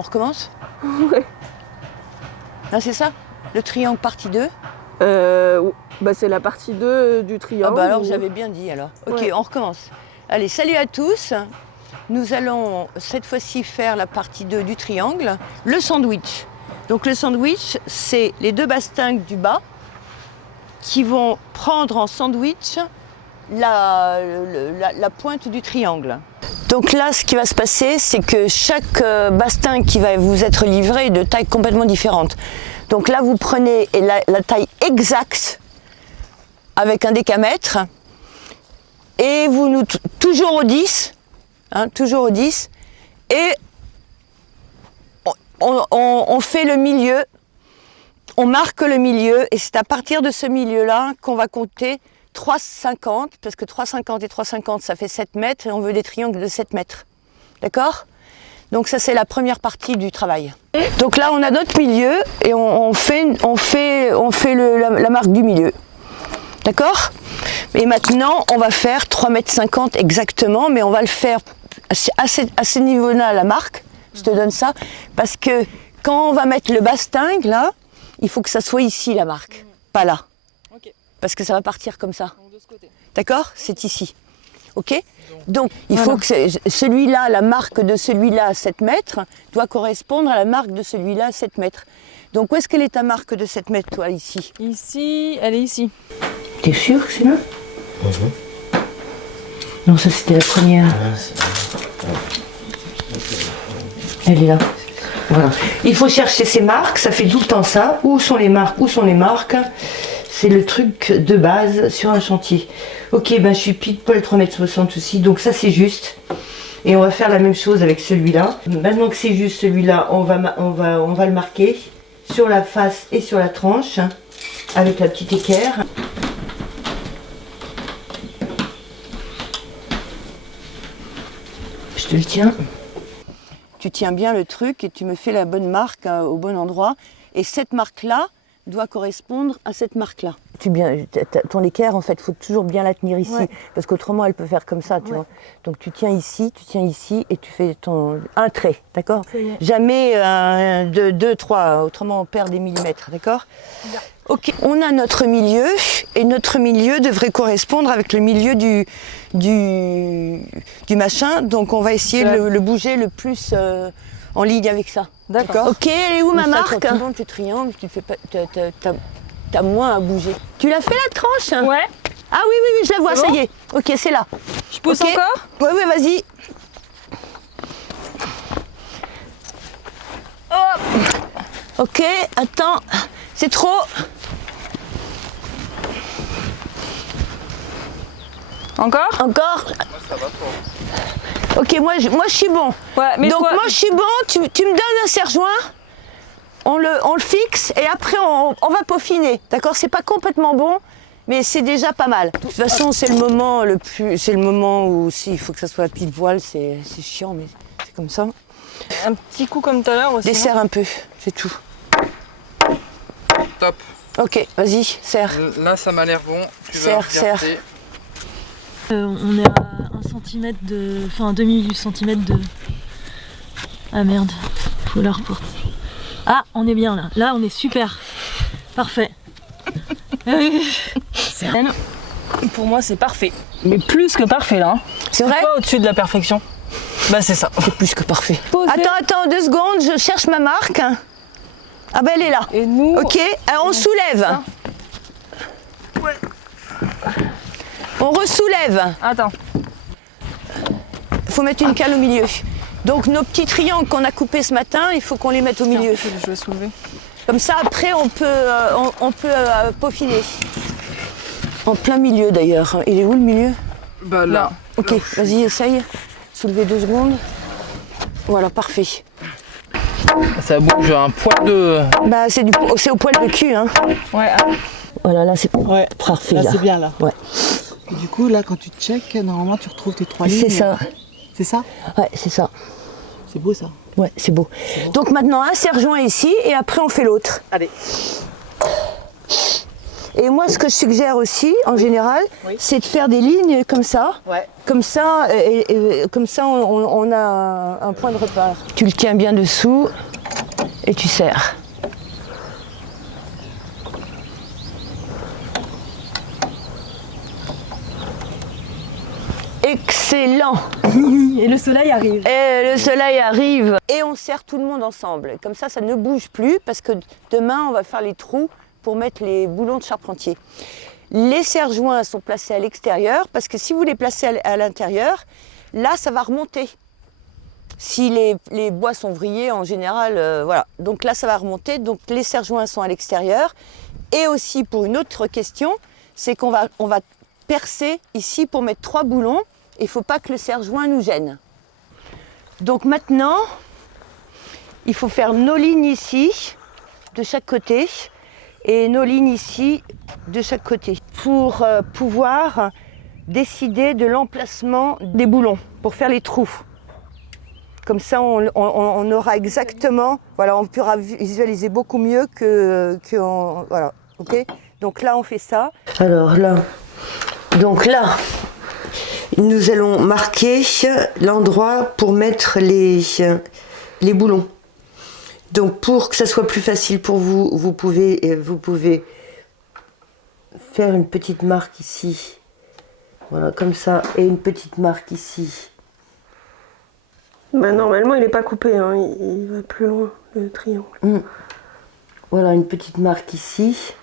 On recommence? Ouais. Ah, c'est ça? Le triangle partie 2? Bah c'est la partie 2 du triangle. Ah bah alors j'avais bien dit alors. Ok, Ouais. on recommence. Allez, salut à tous. Nous allons cette fois-ci faire la partie 2 du triangle, le sandwich. Donc le sandwich, c'est les deux bastingues du bas qui vont prendre en sandwich la pointe du triangle. Donc là, ce qui va se passer, c'est que chaque bastingue qui va vous être livré est de taille complètement différente. Donc là, vous prenez la taille exacte avec un décamètre et vous nous toujours au 10, hein, toujours au 10, et on fait le milieu, on marque le milieu, et c'est à partir de ce milieu-là qu'on va compter 3,50, parce que 3,50 et 3,50 ça fait 7 mètres, et on veut des triangles de 7 mètres. D'accord ? Donc ça c'est la première partie du travail. Donc là on a notre milieu, et on fait la marque du milieu. D'accord ? Et maintenant on va faire 3,50 m exactement, mais on va le faire à ce niveau-là, la marque, je te donne ça, parce que quand on va mettre le bastingue là, il faut que ça soit ici la marque, pas là. Okay. Parce que ça va partir comme ça. Donc de ce côté. D'accord ? C'est ici. Ok ? Donc il faut que celui-là, la marque de celui-là à 7 mètres, doit correspondre à la marque de celui-là à 7 mètres. Donc où est-ce qu'elle est ta marque de 7 mètres, toi, ici ? Ici, elle est ici. T'es sûr que c'est là ? Non, ça c'était la première. Elle est là. Voilà. Il faut chercher ces marques, ça fait tout le temps ça. Où sont les marques ? Où sont les marques ? C'est le truc de base sur un chantier. Ok, ben je suis pile poil 3,60 m aussi, donc ça c'est juste. Et on va faire la même chose avec celui-là. Maintenant que c'est juste celui-là, on va le marquer sur la face et sur la tranche, avec la petite équerre. Je te le tiens. Tu tiens bien le truc et tu me fais la bonne marque au bon endroit. Et cette marque-là doit correspondre à cette marque-là. Ton équerre, en fait, il faut toujours bien la tenir ici, parce qu'autrement, elle peut faire comme ça, tu vois. Donc tu tiens ici, et tu fais un trait, d'accord ? Jamais 2, 3, autrement on perd des millimètres, d'accord ? Ok, on a notre milieu, et notre milieu devrait correspondre avec le milieu du machin, donc on va essayer de le bouger le plus en ligne avec ça. D'accord. Ok, elle est où ma marque ? Quand tu montes le triangle, tu fais pas, t'as moins à bouger. Tu l'as fait la tranche ? Ouais. Ah oui, je la vois, C'est ça bon ? y est. Ok, c'est là. Je pousse encore ? Oui, vas-y. Hop. Ok, attends, c'est trop. Encore ? Encore. Moi ça va pas. Ok, moi je suis bon. Ouais, mais donc toi... moi je suis bon, tu me donnes un serre-joint, on le fixe et après on va peaufiner. D'accord ? C'est pas complètement bon, mais c'est déjà pas mal. De toute façon, c'est le moment où il faut que ça soit pile poil, c'est chiant, mais c'est comme ça. Un petit coup comme tout à l'heure aussi. Desserre un peu, c'est tout. Top. Ok, vas-y, serre. Là ça m'a l'air bon. Tu Serre, vas regarder. serre. On est à 1 cm de... Enfin, un demi-centimètre de... Ah merde, faut la reporter. Ah, on est bien là. Là, on est super. Parfait. Pour moi, c'est parfait. Mais plus que parfait là. C'est vrai ? Pas au-dessus de la perfection. Bah c'est ça. C'est plus que parfait. Posé. Attends, 2 secondes, je cherche ma marque. Ah ben elle est là. Et nous... Ok, alors on soulève. On ressoulève. Attends. Il faut mettre une cale au milieu. Donc nos petits triangles qu'on a coupés ce matin, il faut qu'on les mette au milieu. Je vais soulever. Comme ça après on peut peaufiner. En plein milieu d'ailleurs. Il est où le milieu ? Bah là. Ok, vas-y, essaye. Soulever 2 secondes. Voilà, parfait. Ça bouge un poil de. Bah c'est au poil de cul, hein. Ouais. Voilà, là c'est parfait. Là, c'est bien là. Ouais. Et du coup, là, quand tu checkes, normalement, tu retrouves tes 3 lignes. C'est ça. C'est ça ? Ouais, c'est ça. C'est beau ça. Ouais, c'est beau. Donc maintenant un serre-joint ici et après on fait l'autre. Allez. Et moi, ce que je suggère aussi, en général, c'est de faire des lignes comme ça. Ouais. Comme ça, comme ça on a un point de repère. Tu le tiens bien dessous et tu serres. Excellent! Et le soleil arrive. Et le soleil arrive. Et on serre tout le monde ensemble. Comme ça ne bouge plus parce que demain, on va faire les trous pour mettre les boulons de charpentier. Les serre-joints sont placés à l'extérieur parce que si vous les placez à l'intérieur, là, ça va remonter. Si les bois sont vrillés, en général, voilà. Donc là, ça va remonter. Donc les serre-joints sont à l'extérieur. Et aussi, pour une autre question, c'est qu'on va percer ici pour mettre 3 boulons. Il ne faut pas que le serre-joint nous gêne. Donc maintenant, il faut faire nos lignes ici, de chaque côté, et nos lignes ici, de chaque côté, pour pouvoir décider de l'emplacement des boulons, pour faire les trous. Comme ça, on aura exactement, voilà, on pourra visualiser beaucoup mieux voilà, ok. Donc là, on fait ça. Alors là, nous allons marquer l'endroit pour mettre les boulons. Donc pour que ça soit plus facile pour vous, vous pouvez faire une petite marque ici. Voilà, comme ça, et une petite marque ici. Bah, normalement, il n'est pas coupé, hein. Il va plus loin, le triangle. Voilà, une petite marque ici.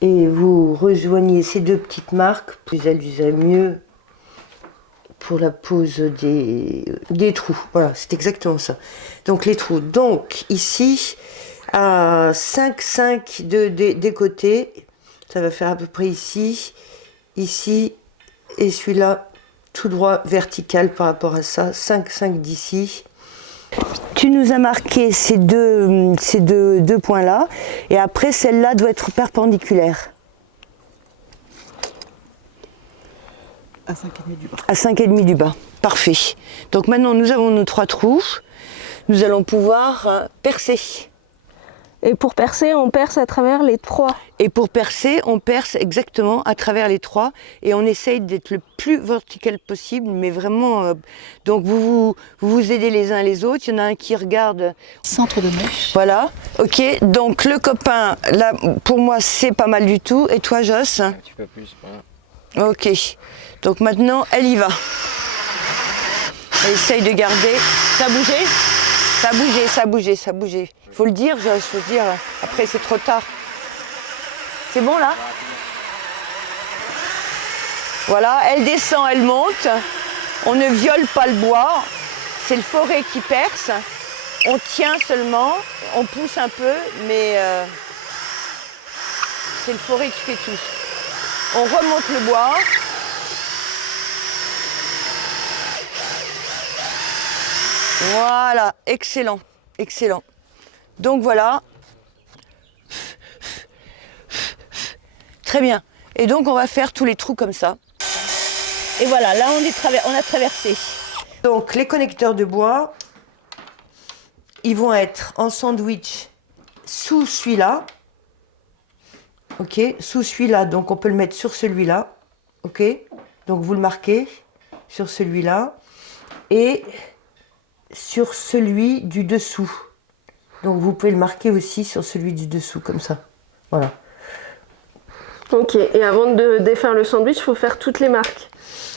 Et vous rejoignez ces 2 petites marques. Vous amuserez mieux pour la pose des trous. Voilà, c'est exactement ça. Donc les trous. Donc ici, à 5 des côtés, ça va faire à peu près ici, ici, et celui-là, tout droit vertical par rapport à ça, 5 d'ici. Tu nous as marqué ces deux points-là, et après celle-là doit être perpendiculaire. À 5,5 du bas. À 5,5 du bas. Parfait. Donc maintenant nous avons nos 3 trous. Nous allons pouvoir percer. Et pour percer, on perce à travers les 3. Et pour percer, on perce exactement à travers les 3 et on essaye d'être le plus vertical possible, mais vraiment. Donc vous aidez les uns les autres. Il y en a un qui regarde. Centre de mèche. Voilà. Ok. Donc le copain, là, pour moi, c'est pas mal du tout. Et toi, Joss? Un petit peu plus. Voilà. Ok. Donc maintenant, elle y va. Elle essaye de garder. Ça a bougé? Ça a bougé, ça a bougé, ça a bougé. Faut le dire, Joss, faut le dire. Après, c'est trop tard. C'est bon là? Voilà, elle descend, elle monte. On ne viole pas le bois. C'est le forêt qui perce. On tient seulement, on pousse un peu, mais c'est le forêt qui fait tout. On remonte le bois. Voilà, excellent, excellent. Donc voilà. Très bien. Et donc on va faire tous les trous comme ça. Et voilà, là on a traversé. Donc les connecteurs de bois, ils vont être en sandwich sous celui-là. Ok, sous celui-là, donc on peut le mettre sur celui-là. Ok, donc vous le marquez sur celui-là. Et sur celui du dessous. Donc vous pouvez le marquer aussi sur celui du dessous, comme ça. Voilà. Ok, et avant de défaire le sandwich, il faut faire toutes les marques.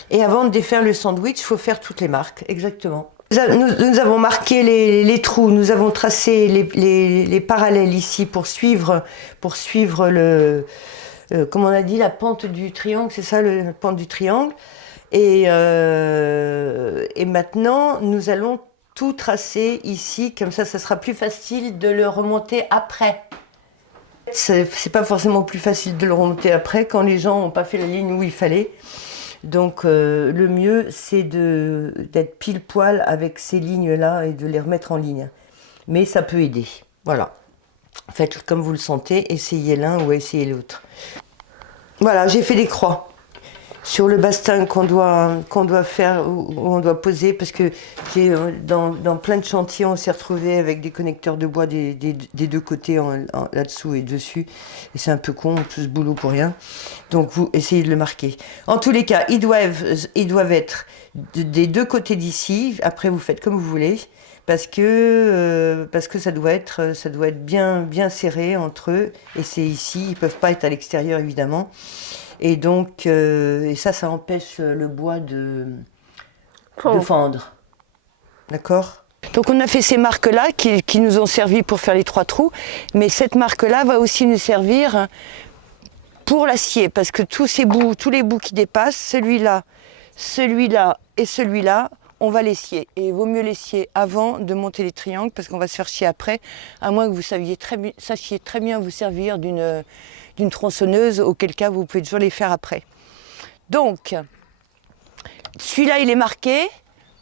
Et avant de défaire le sandwich, il faut faire toutes les marques, exactement. Nous avons marqué les trous, nous avons tracé les parallèles ici pour suivre le... comme on a dit, la pente du triangle, c'est ça, la pente du triangle. Et maintenant, nous allons tout tracer ici, comme ça sera plus facile de le remonter après. C'est pas forcément plus facile de le remonter après quand les gens n'ont pas fait la ligne où il fallait. Donc le mieux, c'est d'être pile poil avec ces lignes-là et de les remettre en ligne. Mais ça peut aider. Voilà. Faites comme vous le sentez, essayez l'un ou essayez l'autre. Voilà, j'ai fait des croix. sur le bastin qu'on doit faire, ou on doit poser, parce que dans plein de chantiers, on s'est retrouvé avec des connecteurs de bois des deux côtés, là-dessous et dessus. Et c'est un peu con, tout ce boulot pour rien. Donc vous essayez de le marquer. En tous les cas, ils doivent être des deux côtés d'ici. Après, vous faites comme vous voulez. Parce que ça doit être bien serré entre eux. Et c'est ici, ils ne peuvent pas être à l'extérieur, évidemment. Et donc, et ça empêche le bois de fendre. D'accord ? Donc on a fait ces marques-là qui nous ont servi pour faire les 3 trous. Mais cette marque-là va aussi nous servir pour l'acier. Parce que tous les bouts qui dépassent, celui-là et celui-là, on va les scier. Et il vaut mieux les scier avant de monter les triangles parce qu'on va se faire scier après, à moins que vous sachiez très bien vous servir d'une tronçonneuse, auquel cas vous pouvez toujours les faire après. Donc, celui-là il est marqué,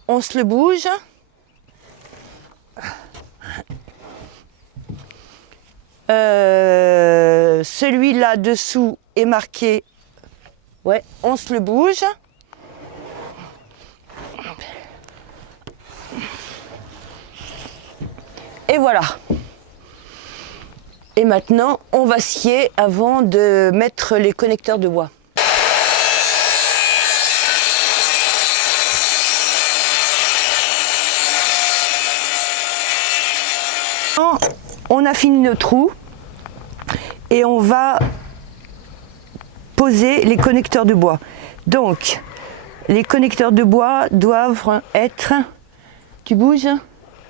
on se le bouge. Celui-là dessous est marqué, ouais, on se le bouge. Et voilà. Et maintenant, on va scier avant de mettre les connecteurs de bois. On a fini nos trous et on va poser les connecteurs de bois. Donc, les connecteurs de bois doivent être... Tu bouges ?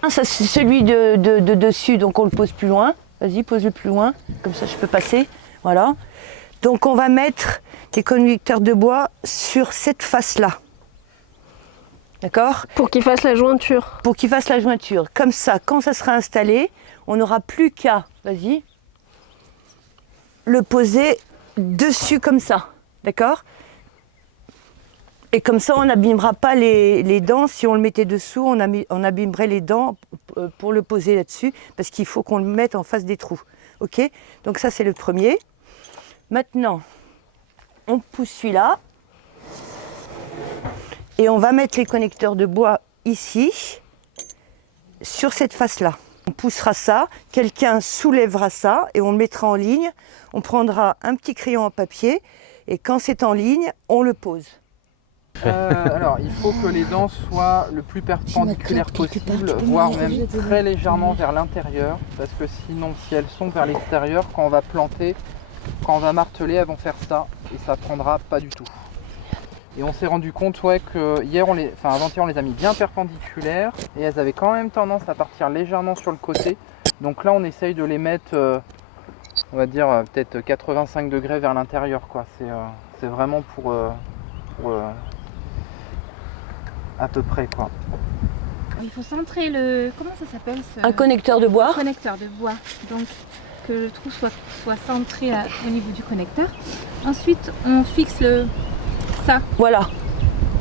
Ça, c'est celui de dessus, donc on le pose plus loin. Vas-y, pose-le plus loin, comme ça je peux passer. Voilà. Donc on va mettre des connecteurs de bois sur cette face-là. D'accord ? Pour qu'il fasse la jointure. Pour qu'il fasse la jointure. Comme ça, quand ça sera installé, on n'aura plus qu'à, vas-y, le poser dessus comme ça. D'accord ? Et comme ça, on n'abîmera pas les dents. Si on le mettait dessous, on abîmerait les dents pour le poser là-dessus, parce qu'il faut qu'on le mette en face des trous. Ok ? Donc ça, c'est le premier. Maintenant, on pousse celui-là. Et on va mettre les connecteurs de bois ici, sur cette face-là. On poussera ça, quelqu'un soulèvera ça et on le mettra en ligne. On prendra un petit crayon en papier et quand c'est en ligne, on le pose. Alors, il faut que les dents soient le plus perpendiculaires possible, voire même très légèrement vers l'intérieur, parce que sinon, si elles sont vers l'extérieur, quand on va planter, quand on va marteler, elles vont faire ça, et ça prendra pas du tout. Et on s'est rendu compte que avant-hier, on les a mis bien perpendiculaires, et elles avaient quand même tendance à partir légèrement sur le côté. Donc là, on essaye de les mettre, on va dire, peut-être 85 degrés vers l'intérieur, quoi. C'est vraiment pour à peu près, quoi. Il faut centrer le... Comment ça s'appelle Un connecteur de bois. Un connecteur de bois. Donc que le trou soit centré au niveau du connecteur. Ensuite, on fixe ça voilà.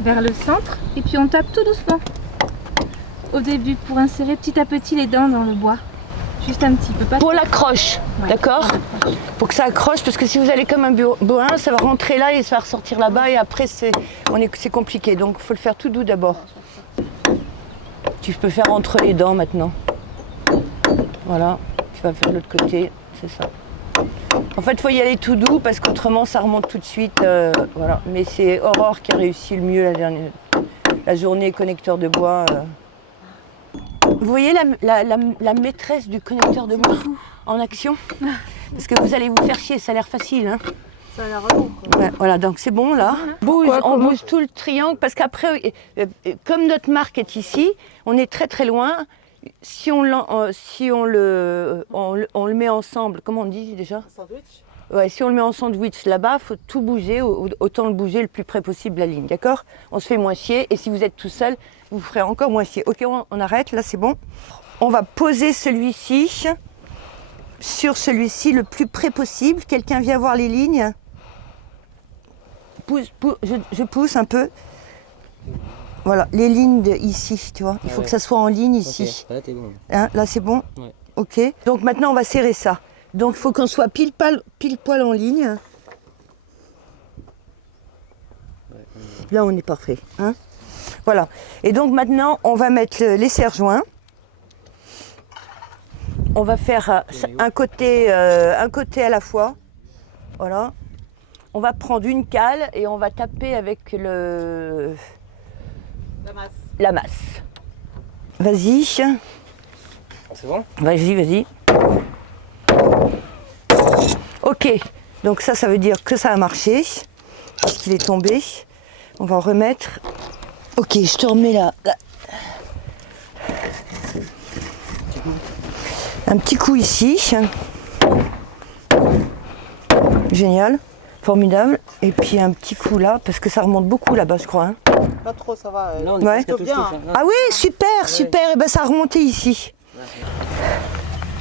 Vers le centre et puis on tape tout doucement au début pour insérer petit à petit les dents dans le bois. Juste un petit peu. Pas pour l'accroche, ouais, d'accord ? Pour que ça accroche, parce que si vous allez comme un bourrin, ça va rentrer là et ça va ressortir là-bas et après c'est compliqué. Donc il faut le faire tout doux d'abord. Tu peux faire entre les dents maintenant. Voilà, tu vas faire de l'autre côté, c'est ça. En fait, il faut y aller tout doux parce qu'autrement ça remonte tout de suite. Voilà. Mais c'est Aurore qui a réussi le mieux la journée connecteur de bois. Vous voyez la maîtresse du connecteur de bois en action ? Parce que vous allez vous faire chier, ça a l'air facile. Hein ? Ça a l'air long. Ouais, voilà, donc c'est bon là. On bouge tout le triangle parce qu'après, comme notre marque est ici, on est très très loin. Si on le met ensemble, comment on dit déjà ? Sandwich. Ouais, si on le met en sandwich là-bas, il faut tout bouger, autant le bouger le plus près possible la ligne, d'accord ? On se fait moins chier et si vous êtes tout seul, vous ferez encore moins chier. Ok, on arrête, là c'est bon. On va poser celui-ci sur celui-ci le plus près possible. Quelqu'un vient voir les lignes. Je pousse un peu. Voilà, les lignes ici, tu vois. Il faut que ça soit en ligne ici. Okay. Là, t'es bon. Hein, là c'est bon ? Ouais. Ok. Donc maintenant on va serrer ça. Donc il faut qu'on soit pile poil en ligne. Là, on est parfait. Hein, voilà. Et donc maintenant, on va mettre les serre-joints. On va faire un côté à la fois. Voilà. On va prendre une cale et on va taper avec la masse. Vas-y. C'est bon? Vas-y. Ok. Donc ça veut dire que ça a marché. Puisqu'il est tombé. On va en remettre. Ok, je te remets là. Un petit coup ici. Génial. Formidable. Et puis un petit coup là, parce que ça remonte beaucoup là-bas, je crois. Hein. Pas trop, ça va. Là, on Ouais. est presque à touche, hein. Ah oui, super. Et ben ça a remonté ici.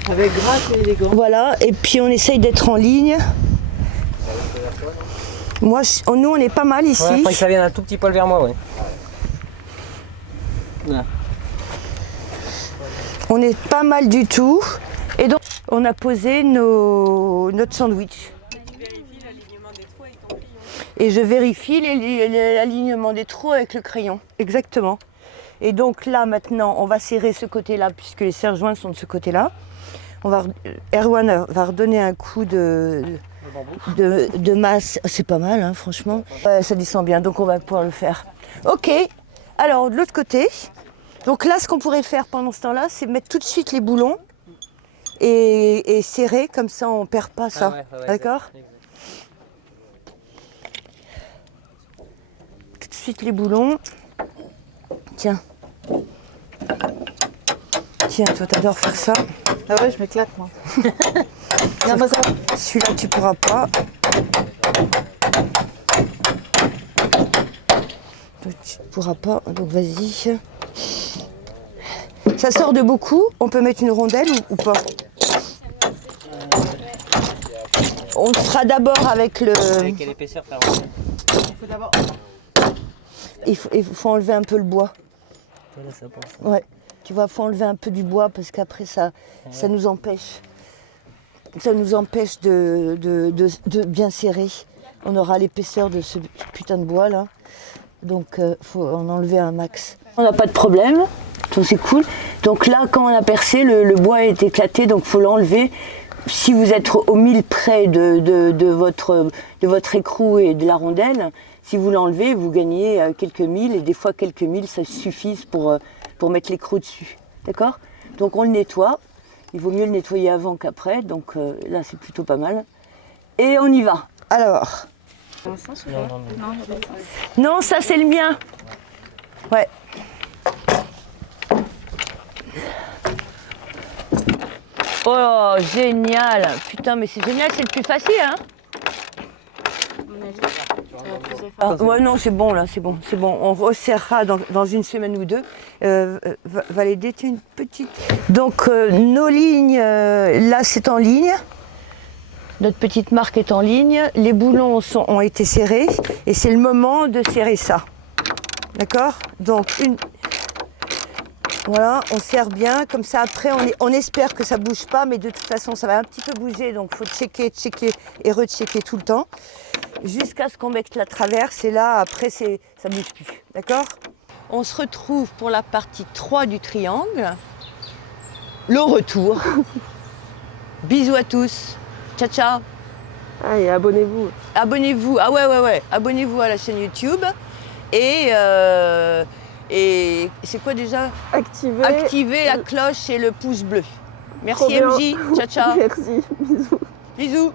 Avec grâce et élégant. Voilà, et puis on essaye d'être en ligne. Nous, on est pas mal ici. Ouais, faut que ça vienne un tout petit poil vers moi, ouais. Là. On est pas mal du tout. Et donc, on a posé notre sandwich. Et je vérifie l'alignement des trous avec le crayon. Exactement. Et donc là, maintenant, on va serrer ce côté-là, puisque les serre-joints sont de ce côté-là. Erwan va redonner un coup de masse. C'est pas mal, hein, franchement. Ça descend bien, donc on va pouvoir le faire. Ok, alors de l'autre côté. Donc là, ce qu'on pourrait faire pendant ce temps-là, c'est mettre tout de suite les boulons et serrer, comme ça on perd pas ça. Ouais, d'accord ? Tout de suite les boulons. Tiens, toi t'adores faire ça. Ah ouais, je m'éclate, moi. Non, bah, ça va. Celui-là, tu pourras pas. Tu ne pourras pas, donc vas-y. Ça sort de beaucoup. On peut mettre une rondelle ou pas? On le fera d'abord avec le... Avec quelle épaisseur faire? Il faut d'abord... Il faut enlever un peu le bois. Là, ça passe. Ouais. Tu vois, faut enlever un peu du bois parce qu'après ça nous empêche. Ça nous empêche de bien serrer. On aura l'épaisseur de ce putain de bois là. Donc faut en enlever un max. On n'a pas de problème. Donc c'est cool. Donc là, quand on a percé, le bois est éclaté, donc faut l'enlever. Si vous êtes au mille près de votre écrou et de la rondelle, si vous l'enlevez, vous gagnez quelques milles et des fois quelques milles, ça suffit pour mettre l'écrou dessus. D'accord? Donc on le nettoie. Il vaut mieux le nettoyer avant qu'après, donc là c'est plutôt pas mal. Et on y va. Alors. Non, ça c'est le mien. Ouais. Oh, génial. Putain, mais c'est génial, c'est le plus facile, hein. Ouais, non, c'est bon, là, c'est bon. On resserrera dans une semaine ou deux. Valédé, tu as une petite... Donc, nos lignes, là, c'est en ligne. Notre petite marque est en ligne. Les boulons ont été serrés. Et c'est le moment de serrer ça. D'accord? Donc, voilà, on serre bien. Comme ça, après, on espère que ça ne bouge pas. Mais de toute façon, ça va un petit peu bouger. Donc, il faut checker et rechecker tout le temps. Jusqu'à ce qu'on mette la traverse et là après ça ne bouge plus, d'accord? On se retrouve pour la partie 3 du triangle, le retour. Bisous à tous, ciao ciao. Ah, et abonnez-vous. Abonnez-vous, ah ouais, abonnez-vous à la chaîne YouTube et c'est quoi déjà? Activez la cloche et le pouce bleu. Merci MJ, ciao ciao. Merci, bisous. Bisous.